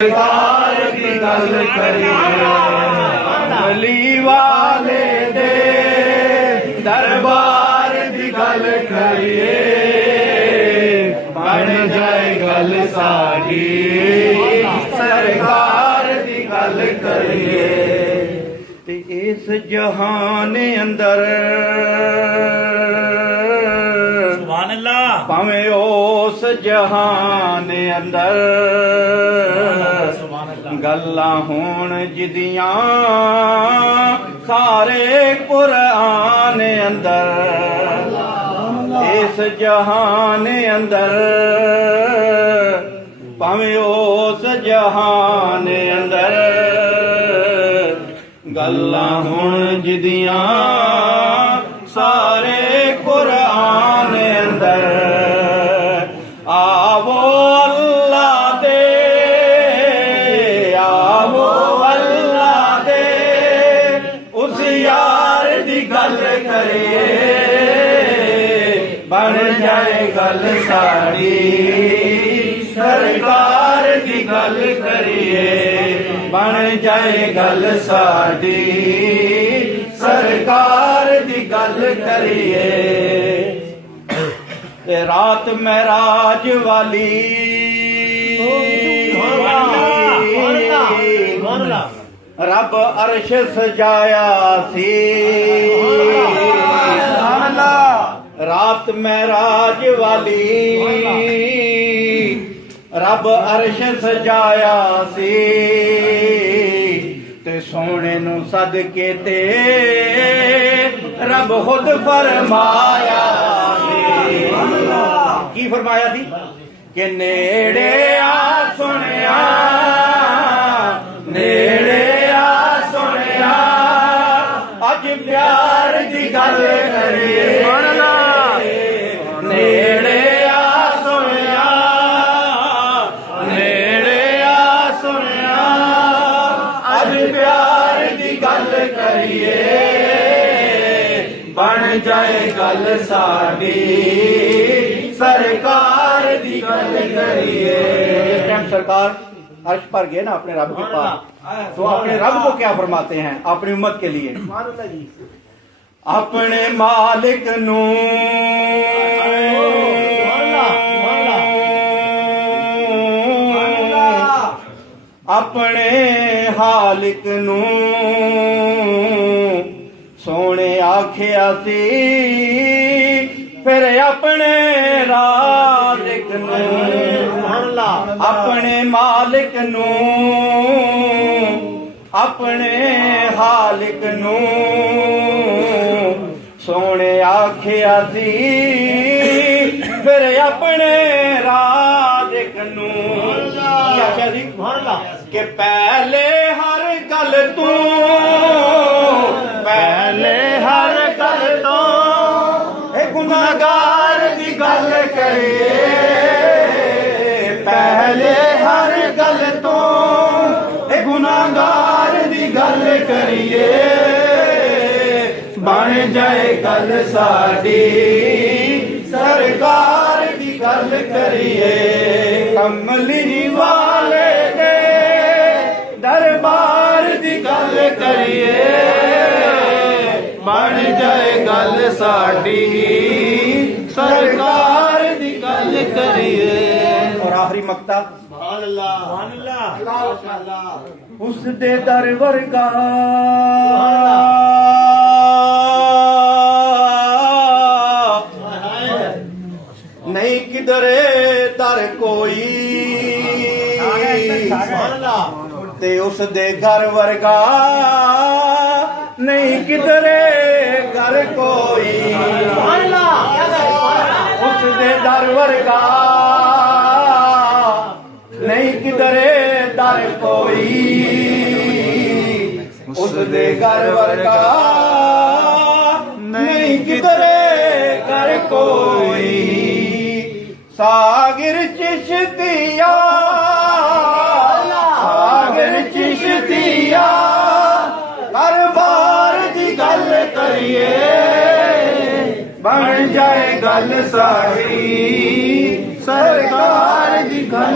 सरकार की गल करिए अमली वाले दे दरबार की गल करिए बन जाए गल साडी सरकार की गल करिए ते इस जहान अंदर भावें उस जहान अंदर गल्लां होण जिदियां सारे कुरान अंदर इस जहान अंदर भावें उस जहान अंदर गल्लां होण जिदियां सारे कुरान अंदर आवो अल्लाह दे आवो अल्लाह दे उस यार दी गल करिए बन जाए गल साडी सरकार दी गल करिए बन जाए गल साडी सरकार दी गल करिए रात महराज वाली रब अर्श सजाया सी रात महराज वाली रब अर्श सजाया सी ते सोने नू सदके ते रब खुद फरमाया की फरमाया थी कि नेड़े आ सुनिया नेड़े आ सुनिया अज प्यार दी गल करिए नेड़े आ सुनिया नेड़े आ सुनिया अज प्यार दी गल करिए बन जाए गल साडी सरकार दी गल करिए। इस टाइम सरकार अर्श पर गए ना अपने रब के पास, तो अपने रब को क्या फरमाते हैं अपनी उम्मत के लिए? अपने मालिक नू अपने हालिक नू सोने आखिया सी फिर अपने राज़िक नू अपने मालिक नू अपने हालिक नू सोने आखिया सी फिर अपने राज़िक नू आखिया सी कि पहले हर गल तू पहले हर गल तो गुनाहगार दी गल करिए पहले हर गल तो गुनाहगार दी गल करिए बन जाए गल साडी सरकार दी गल करिए कमली वाले दे दरबार दी गल करिए बन जाए गल साडी सरकार दी गल करिए। और आखिरी मक्ता उस दे दर वर्गा नहीं किधरे दर कोई ते उस दे घर वर्गा नहीं किधरे घर कोई उस दे दर वर्गा नहीं किधरे दर कोई उस दे घर वर्गा नहीं किधरे घर कोई सागिर चिश्तिया सागिर चिश्तिया दरबार दी गल करिए बन जाए गल साडी सरकार दी गल